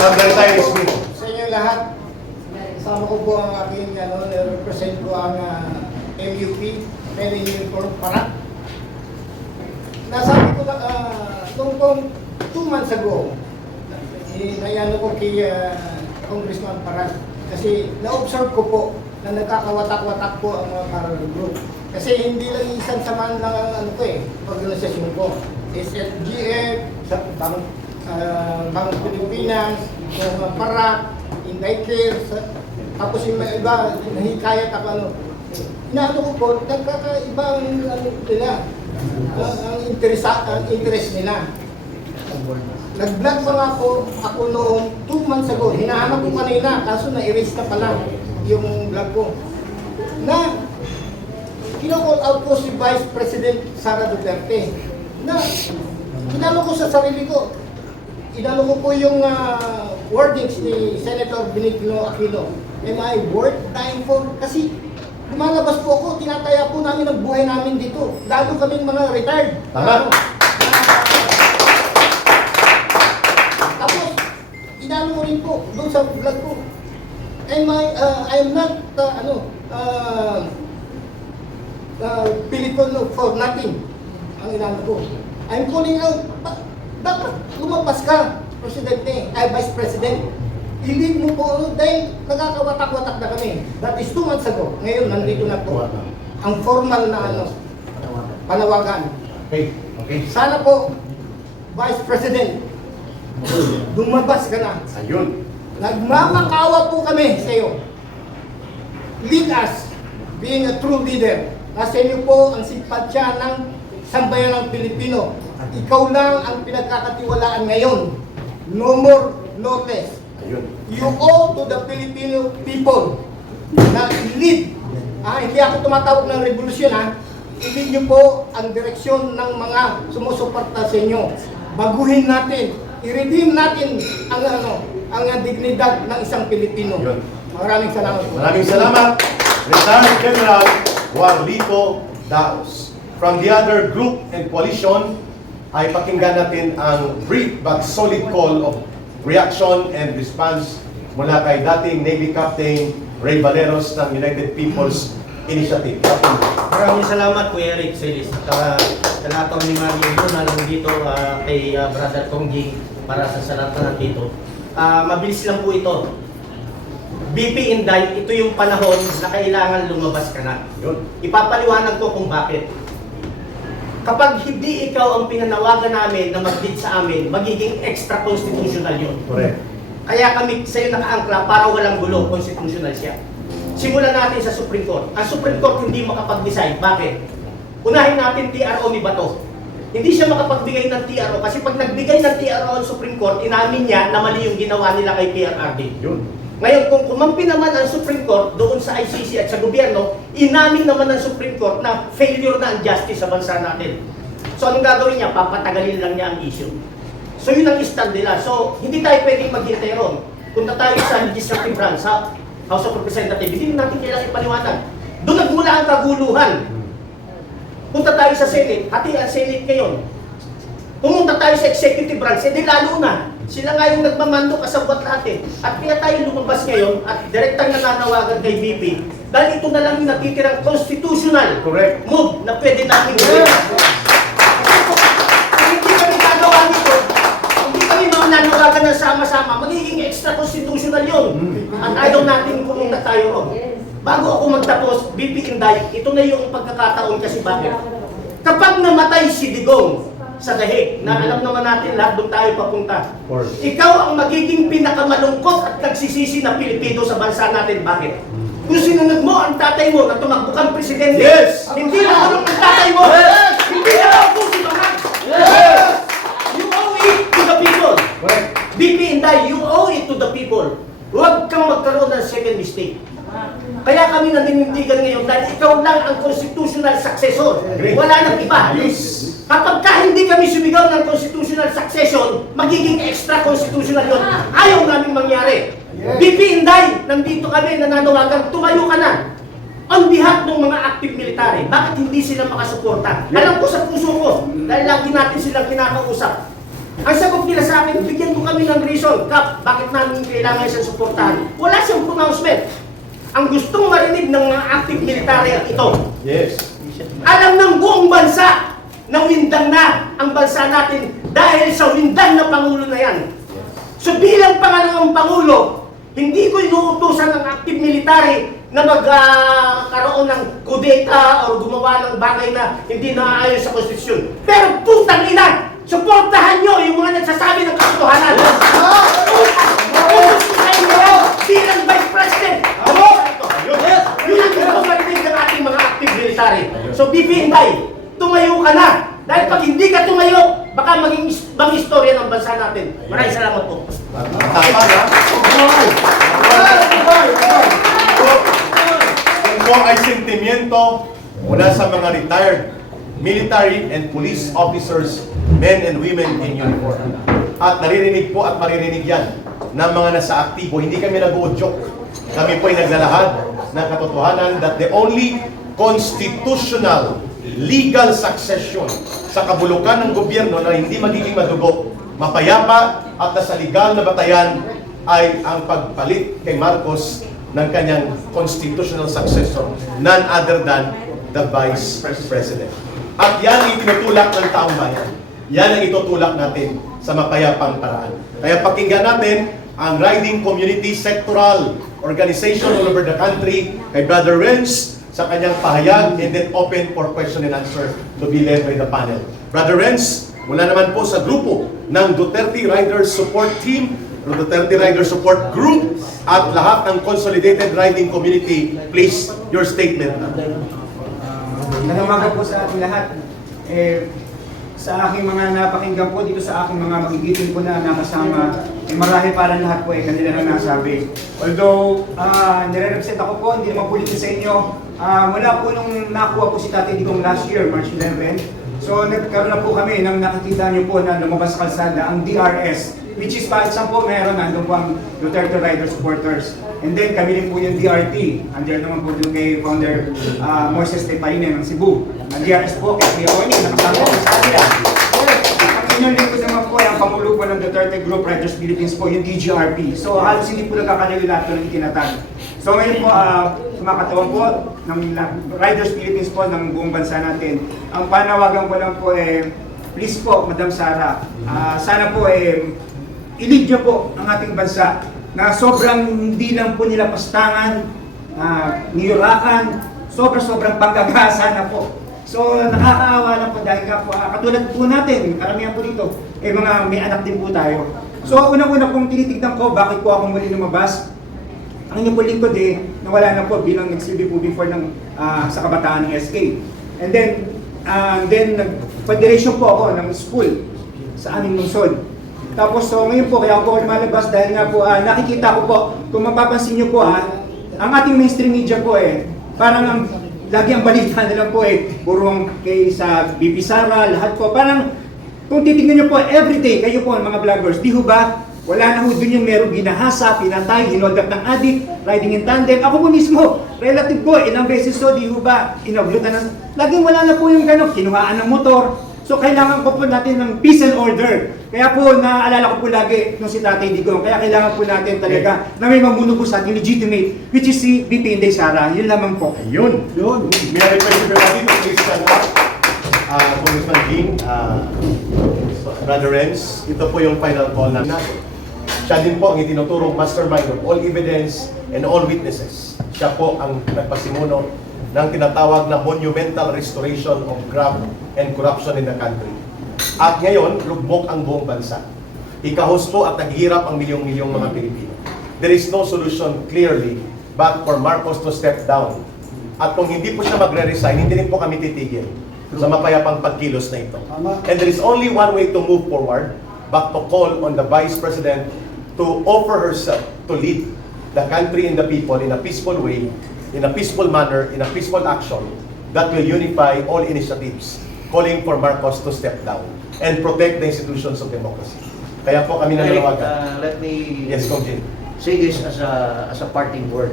Pag-retire is me. Sa inyo lahat, kasama ko po ang aking represent ko ang MUP, Penny Uniform Parak. Nasabi ko na, nung 2 months ago, nayano ko kay Congressman Parak kasi na-observe ko po na nagkakawatak-watak po ang mga parallel group. Kasi hindi lang isang samaan lang ang organisasyon ko. SFGF, Bang Pilipinas, mga Parak, Inday Care, tapos yung mga iba, nahikayat ako inaano ko po, nagkakaiba ang nila, ang interest nila. Nag-vlog pa nga po ako noong 2 months ago, hinahanap ko kanina, kaso na-erase na pala yung vlog ko. Na, kino-call out ko si Vice President Sara Duterte, na inano ko sa sarili ko, inano ko po yung wordings ni Senator Benigno Aquino. Am I worth dying for? Kasi lumalabas po ako, tinataya po namin ang buhay namin dito. Lalo kaming mga retired. Tama. Tapos, inano mo rin po doon sa vlog ko. I'm not, Filipino for nothing. Ang inano ko. I'm calling out, dapat lumabas ka, Presidente, Vice President. Ilig mo po dahil nagkakawatak-watak na kami. That is 2 months ago. Ngayon, nandito na po. Ang formal na panawagan. Okay. Sana po, Vice President, lumabas ka na. Ayun. Nagmamakawa po kami sa iyo. Lead us, being a true leader. Nasa inyo po ang simpatsya ng sambayan ng Pilipino. Ikaw lang ang pinagkakatiwalaan ngayon. No more, no less. Ayun. You owe to the Filipino people na lead. Hindi ako tumatawag ng revolusyon I-lead niyo po ang direksyon ng mga sumusuporta sa inyo. Baguhin natin, i-redeem natin ang dignidad ng isang Pilipino. Yun. Maraming salamat po. Maraming salamat, Retired General Warlito Daos. From the other group and coalition, ay pakinggan natin ang brief but solid call of reaction and response mula kay dating Navy Captain Ray Valeros ng United People's Initiative. Maraming salamat Kuya Eric Celis at sa lahat ng mga na nandito kay Brother Tongjing para sa lahat na nandito. Mabilis lang po ito. BP Inday, ito yung panahon na kailangan lumabas ka na. Yun. Ipapaliwanag ko kung bakit. Kapag hindi ikaw ang pinanawagan namin na mag-lead sa amin, magiging extra-constitutional yun. Correct. Kaya kami sa'yo nakaangkla para walang gulo, constitutional siya. Simulan natin sa Supreme Court. Ang Supreme Court hindi makapag-decide. Bakit? Unahin natin TRO ni Bato. Hindi siya makapagbigay ng TRO kasi pag nagbigay ng TRO ang Supreme Court, inamin niya na mali yung ginawa nila kay PRRD. Yun. Ngayon, kung kumampi naman ang Supreme Court doon sa ICC at sa gobyerno, inamin naman ng Supreme Court na failure na ang justice sa bansa natin. So, anong gagawin niya? Papatagalin lang niya ang issue. So, yun ang stand nila. So, hindi tayo pwedeng maghintay ron. Punta tayo sa legislative branch, sa House of Representatives, hindi natin kailangan ipaliwanag. Doon nagmula ang kaguluhan. Punta tayo sa Senate, hati ang Senate ngayon. Pumunta tayo sa executive branch, di lalo na. Sila nga yung nagmamando kasabot natin. At kaya tayo lumabas ngayon at direktang nananawagan kay VP dahil ito na lang yung natitirang constitutional Correct. move na pwede natin gawin. Kung hindi kami gagawa nito, hindi kami mananawagan ng sama-sama, magiging extra-constitutional yun. At ayaw natin pumunta tayo ron. Bago ako magtapos, VP Inday, ito na yung pagkakataon kasi bakit? Kapag namatay si Digong sa Dahig, na alam naman natin lahat doon tayo papunta. Ikaw ang magiging pinakamalungkot at nagsisisi na Pilipino sa bansa natin. Bakit? Kung sinunod mo ang tatay mo na tumakbo kang presidente, Yes! hindi na ako ang tatay mo! Yes! Hindi na ako si Bahag! Yes! You owe it to the people! Correct. BP Inday, you owe it to the people. Huwag kang magkaroon ng second mistake. Kaya kami naninindigan ngayon dahil ikaw lang ang constitutional successor. Wala nang iba. Kapag ka hindi kami sumigaw ng constitutional succession, magiging extra-constitutional yun. Ayaw namin mangyari. BP Inday, nandito kami, nananawagan, tumayo ka na. On behalf ng mga active military, bakit hindi sila makasuporta? Alam ko sa puso ko, dahil lagi natin silang kinakausap. Ang sagot nila sa akin, bigyan mo kami ng reason. Kap, bakit namin kailangan siyang suportahan? Wala siyang pronouncement. Ang gustong marinig ng mga active military at ito, Yes. alam ng buong bansa na windang na ang bansa natin dahil sa windang na Pangulo na yan. So bilang pangalawang Pangulo, hindi ko inuutusan ng active military na magkaroon ng kudeta o gumawa ng bagay na hindi naaayon sa konstitusyon. Pero putang ina, suportahan nyo yung mga nagsasabi ng katotohanan. Utos ko sa inyo bilang Vice President. Yun ang gusto ko marinig ng ating mga active military. So BP Inday, tumayo ka na. Dahil pag hindi ka tumayo, baka maging bang istorya ng bansa natin. Maraming salamat po. Tama na. Kung po ay sentimiento mula sa mga retired military and police officers, men and women in uniform. At naririnig po at maririnig yan ng mga nasa aktibo. Hindi kami nag-uudyok. Kami po ay naglalahad ng katotohanan that the only constitutional legal succession sa kabulukan ng gobyerno na hindi magiging madugo, mapayapa at nasa legal na batayan ay ang pagpalit kay Marcos ng kanyang constitutional successor, none other than the Vice President. At yan ang itinutulak ng taong bayan. Yan ang itutulak natin sa mapayapang paraan. Kaya pakinggan natin ang riding community sectoral organization all over the country kay Brother Renz sa kanyang pahayag and then open for question and answer to be led by the panel. Brother Renz, mula naman po sa grupo ng Duterte Riders Support Team, Duterte Riders Support Group, at lahat ng consolidated riding community, please, your statement. Magandang umaga po sa ating lahat. Sa aking mga napakinggan po dito sa aking mga magigiting po na nakasama, marahil para lahat po kanila lang nasabi. Although, nire-represent ako po, hindi naman po sa inyo. Mula po nung nakuha po si Tatay Digong last year, March 11, so nagkaroon na po kami nang nakikita niyo po na lumabas sa kalsada ang DRS, which is kahit saan po meron, nandun po ang Duterte Rider Supporters. And then kami rin po yung DRT, andiyan naman po doon kay Founder Moises Tepaine ng Cebu. Ang DRS po kay Kuya Oni, nakasama po sa kanila. Ang inyong lingkod naman po, ang Pangulo po ng Duterte Group Riders Philippines po, yung DGRP. So halos hindi po nagkakalayo lahat po ng itinatag. So ngayon po, kumakatawan po ng Riders Philippines po ng buong bansa natin. Ang panawagan po lang po please po, Madam Sara, sana po i-lead niyo po ang ating bansa na sobrang hindi lang po nila pastangan, niyurakan, sobrang panggagasa na po. So nakakaawa lang po dahil po, katulad po natin, karamihan po dito, mga may anak din po tayo. So unang-una pong tinitignan ko, bakit po ako muli lumabas? Ang inyong po lingkod nawala na po bilang nagsilbi po before sa kabataan ng SK. And then nag-federation po ako ng school sa aming lungsod. Tapos so ngayon po, kaya ako lumalabas dahil nga po nakikita ko po, kung mapapansin nyo po ang ating mainstream media po parang lagi ang balita na lang po puro kay sa BP Sara, lahat po, parang kung titignan nyo po everyday, kayo po mga vloggers, di ho ba? Wala na ho dun yung merong ginahasa, pinatay, hinold up ng adik, riding in tandem. Ako po mismo, relative ko, ilang beses so, di ho ba? Inablutan ng, laging wala na po yung gano'n, kinuhaan ng motor. So kailangan po natin ng peace and order. Kaya po naaalala ko po lagi nung si Tatay Digong. Kaya kailangan po natin talaga na may mamuno po sa ating legitimate, which is si BP Inday Sara. Yun lamang po. Ayun. Yun. May I request everybody to please stand up. Congressman Ging, Brother Renz, ito po yung final call natin. Siya din po ang itinuturong mastermind of all evidence and all witnesses. Siya po ang nagpasimuno ng tinatawag na monumental restoration of graft and corruption in the country. At ngayon, lugmok ang buong bansa. Ikahusto at naghihirap ang milyong-milyong mga Pilipino. There is no solution clearly but for Marcos to step down. At kung hindi po siya magre-resign, hindi rin po kami titigil sa mapayapang pagkilos na ito. And there is only one way to move forward but to call on the Vice President to offer herself to lead the country and the people in a peaceful way, in a peaceful manner, in a peaceful action that will unify all initiatives calling for Marcos to step down and protect the institutions of democracy. Kaya po kami nananawagan. Let me Yes, Congressman. say this as a parting word.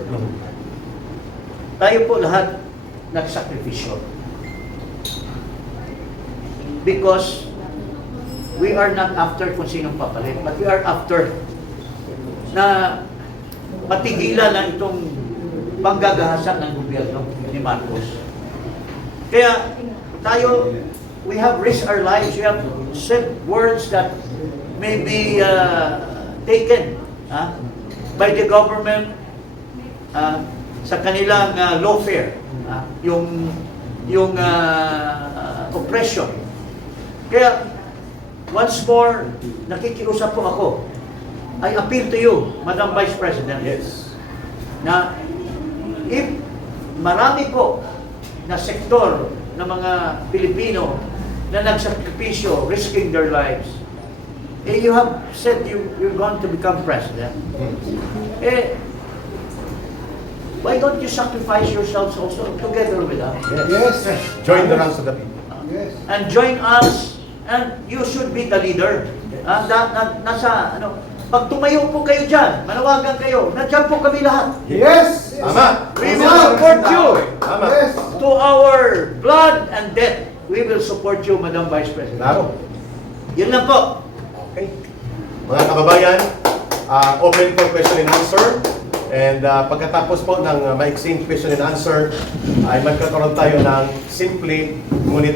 Tayo po lahat nagsakripisyo. Because we are not after kung sinong papalit, but we are after na matigilan na itong panggagahasan ng gobyerno ni Marcos. Kaya tayo, we have risked our lives, we have said words that may be taken by the government sa kanilang lawfare, yung oppression. Kaya, once more, nakikiusap po ako. I appeal to you, Madam Vice President, Yes. na if marami po na sektor ng mga Pilipino na nagsakripisyo, risking their lives, you have said you're going to become president. Why don't you sacrifice yourselves also together with us? Yes. Join the ranks of the people. Yes. And join us, and you should be the leader. Pag tumayo po kayo dyan, manawagan kayo, nandiyan po kami lahat. Yes. Tama. We will support you. Tama. Yes. To our blood and death, we will support you, Madam Vice President. Klaro. Yun lang po. Okay. Mga kababayan, open for question and answer. And pagkatapos po ng maiksing question and answer, ay magkakaroon tayo ng simple ngunit